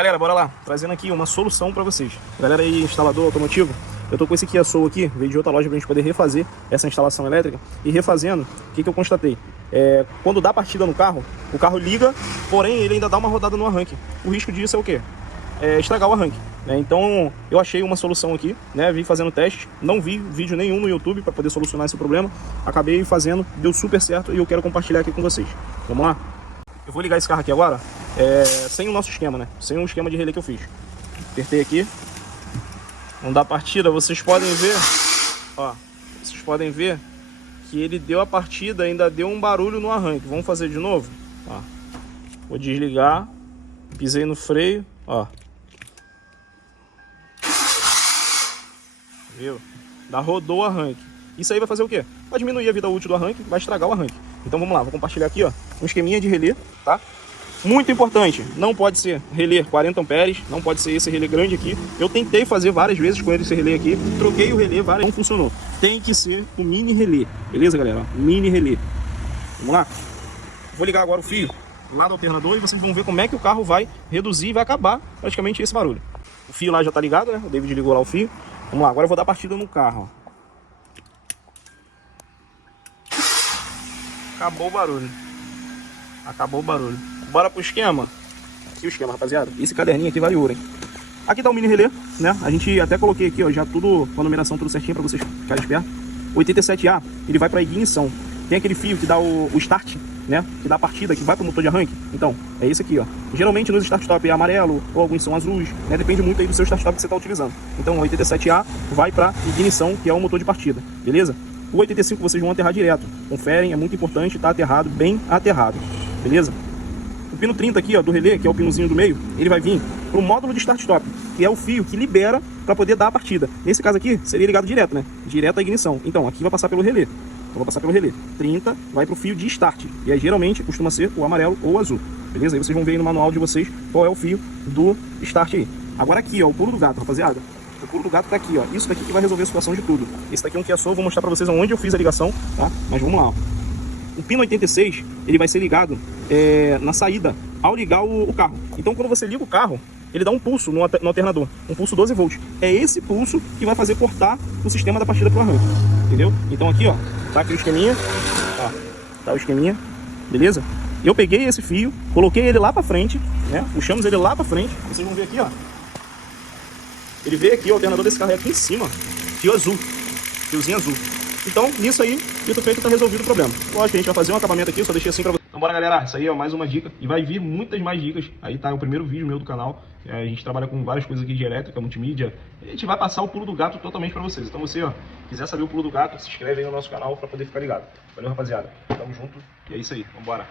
Galera, bora lá, trazendo aqui uma solução para vocês. Galera aí, instalador automotivo, eu tô com esse Kia Soul aqui, veio de outra loja pra gente poder refazer essa instalação elétrica. E refazendo, o que eu constatei? Quando dá partida no carro, o carro liga, porém ele ainda dá uma rodada no arranque. O risco disso é o quê? Estragar o arranque, né? Então eu achei uma solução aqui, né? Vim fazendo teste, não vi vídeo nenhum no YouTube para poder solucionar esse problema. Acabei fazendo, deu super certo e eu quero compartilhar aqui com vocês. Vamos lá? Eu vou ligar esse carro aqui agora, sem o nosso esquema, né? Sem o esquema de relé que eu fiz. Apertei aqui. Não dá partida, vocês podem ver, ó, vocês podem ver que ele deu a partida, ainda deu um barulho no arranque. Vamos fazer de novo? Ó. Vou desligar, pisei no freio, ó. Viu? Rodou o arranque. Isso aí vai fazer o quê? Vai diminuir a vida útil do arranque, vai estragar o arranque. Então vamos lá, vou compartilhar aqui, ó, um esqueminha de relé, tá? Muito importante, não pode ser relé 40 amperes, não pode ser esse relé grande aqui. Eu tentei fazer várias vezes com esse relé aqui, troquei o relé, não funcionou. Tem que ser o mini relé, beleza, galera? Mini relé. Vamos lá? Vou ligar agora o fio lá do alternador e vocês vão ver como é que o carro vai reduzir e vai acabar praticamente esse barulho. O fio lá já tá ligado, né? O David ligou lá o fio. Vamos lá, agora eu vou dar partida no carro, ó. Acabou o barulho. Acabou o barulho. Bora pro esquema. Aqui o esquema, rapaziada. Esse caderninho aqui vale ouro, hein? Aqui tá o mini relé, né? A gente até coloquei aqui, ó, já tudo com a numeração, tudo certinho pra vocês ficarem espertos. 87A, ele vai pra ignição. Tem aquele fio que dá o start, né? Que dá a partida, que vai pro motor de arranque. Então, é esse aqui, ó. Geralmente nos start-stop é amarelo, ou alguns são azuis, né? Depende muito aí do seu start-stop que você tá utilizando. Então, o 87A vai pra ignição, que é o motor de partida, beleza? O 85 vocês vão aterrar direto. Conferem, é muito importante, tá aterrado, bem aterrado, beleza? O pino 30 aqui, ó, do relé, que é o pinozinho do meio, ele vai vir pro módulo de start-stop, que é o fio que libera para poder dar a partida. Nesse caso aqui, seria ligado direto, né? Direto à ignição. Então, aqui vai passar pelo relé. Então, vai passar pelo relé. 30 vai pro fio de start. E aí, geralmente, costuma ser o amarelo ou o azul. Beleza? Aí vocês vão ver aí no manual de vocês qual é o fio do start aí. Agora aqui, ó, o pulo do gato, rapaziada. O pulo do gato tá aqui, ó. Isso daqui que vai resolver a situação de tudo. Esse daqui é um Kia Soul, vou mostrar pra vocês onde eu fiz a ligação, tá? Mas vamos lá, ó. O pino 86, ele vai ser ligado na saída ao ligar o carro. Então, quando você liga o carro, ele dá um pulso no alternador, um pulso 12 volts. É esse pulso que vai fazer cortar o sistema da partida pro arranque, entendeu? Então aqui, ó, tá aqui o esqueminha, ó, tá o esqueminha, beleza? Eu peguei esse fio, coloquei ele lá pra frente, né? Puxamos ele lá pra frente, vocês vão ver aqui, ó. Ele veio aqui, o alternador desse carro é aqui em cima, fio azul, fiozinho azul. Então, nisso aí, dito feito, tá resolvido o problema. Lógico que a gente vai fazer um acabamento aqui, eu só deixei assim pra vocês. Então bora, galera, isso aí é mais uma dica. E vai vir muitas mais dicas. Aí tá, é o primeiro vídeo meu do canal. A gente trabalha com várias coisas aqui de elétrica, multimídia. A gente vai passar o pulo do gato totalmente pra vocês. Então você, ó, quiser saber o pulo do gato, se inscreve aí no nosso canal pra poder ficar ligado. Valeu, rapaziada. Tamo junto e é isso aí, vambora.